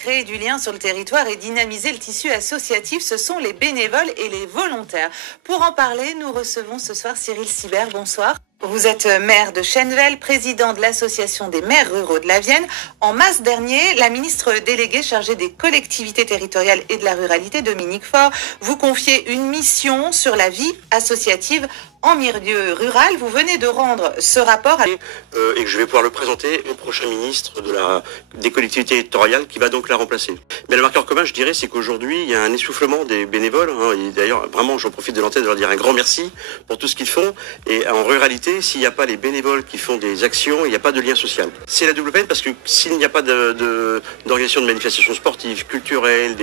Créer du lien sur le territoire et dynamiser le tissu associatif, ce sont les bénévoles et les volontaires. Pour en parler, nous recevons ce soir Cyril Sibert. Bonsoir. Vous êtes maire de Chennevel, président de l'association des maires ruraux de la Vienne. En mars dernier, la ministre déléguée chargée des collectivités territoriales et de la ruralité, Dominique Faure, vous confiait une mission sur la vie associative en milieu rural. Vous venez de rendre ce rapport et que je vais pouvoir le présenter au prochain ministre des collectivités territoriales qui va donc la remplacer. Mais le marqueur commun, je dirais, c'est qu'aujourd'hui, il y a un essoufflement des bénévoles. Et d'ailleurs, vraiment, j'en profite de l'antenne de leur dire un grand merci pour tout ce qu'ils font. Et en ruralité, s'il n'y a pas les bénévoles qui font des actions, il n'y a pas de lien social. C'est la double peine parce que s'il n'y a pas d'organisation de manifestations sportives, culturelles,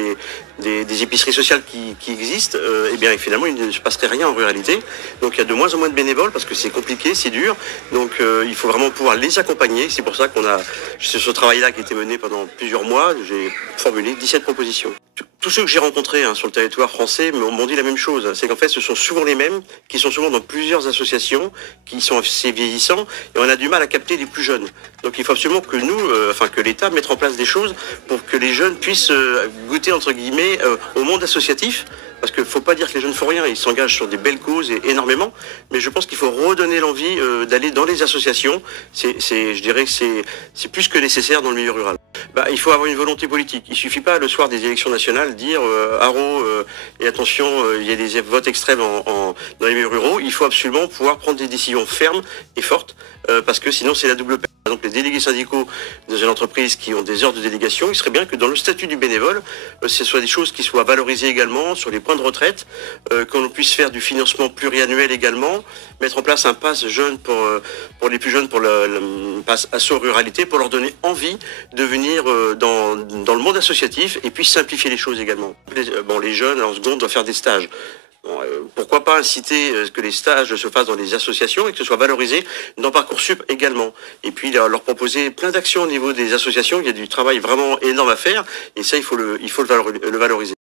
des épiceries sociales qui existent, eh bien finalement il ne se passerait rien en ruralité. Donc il y a de moins en moins de bénévoles parce que c'est compliqué, c'est dur. Donc il faut vraiment pouvoir les accompagner. C'est pour ça qu'on a ce travail-là qui a été mené pendant plusieurs mois. J'ai formulé 17 propositions. Tous ceux que j'ai rencontrés sur le territoire français m'ont dit la même chose. C'est qu'en fait, ce sont souvent les mêmes, qui sont souvent dans plusieurs associations, qui sont assez vieillissants, et on a du mal à capter les plus jeunes. Donc il faut absolument que nous, que l'État mette en place des choses pour que les jeunes puissent goûter, entre guillemets, au monde associatif. Parce qu'il ne faut pas dire que les jeunes ne font rien, ils s'engagent sur des belles causes et énormément, mais je pense qu'il faut redonner l'envie d'aller dans les associations. Je dirais que c'est plus que nécessaire dans le milieu rural. Il faut avoir une volonté politique. Il ne suffit pas le soir des élections nationales dire haro et attention, il y a des votes extrêmes dans les milieux ruraux. Il faut absolument pouvoir prendre des décisions fermes et fortes parce que sinon c'est la double peine. Par exemple, les délégués syndicaux dans une entreprise qui ont des heures de délégation, il serait bien que dans le statut du bénévole, ce soit des choses qui soient valorisées également sur les points de retraite, qu'on puisse faire du financement pluriannuel également, mettre en place un pass jeune pour les plus jeunes, pour le pass asso ruralité, pour leur donner envie de venir dans le monde associatif et puis simplifier les choses également. Les jeunes en seconde doivent faire des stages. Pourquoi pas inciter que les stages se fassent dans les associations et que ce soit valorisé dans Parcoursup également. Et puis leur proposer plein d'actions au niveau des associations. Il y a du travail vraiment énorme à faire et ça il faut le valoriser.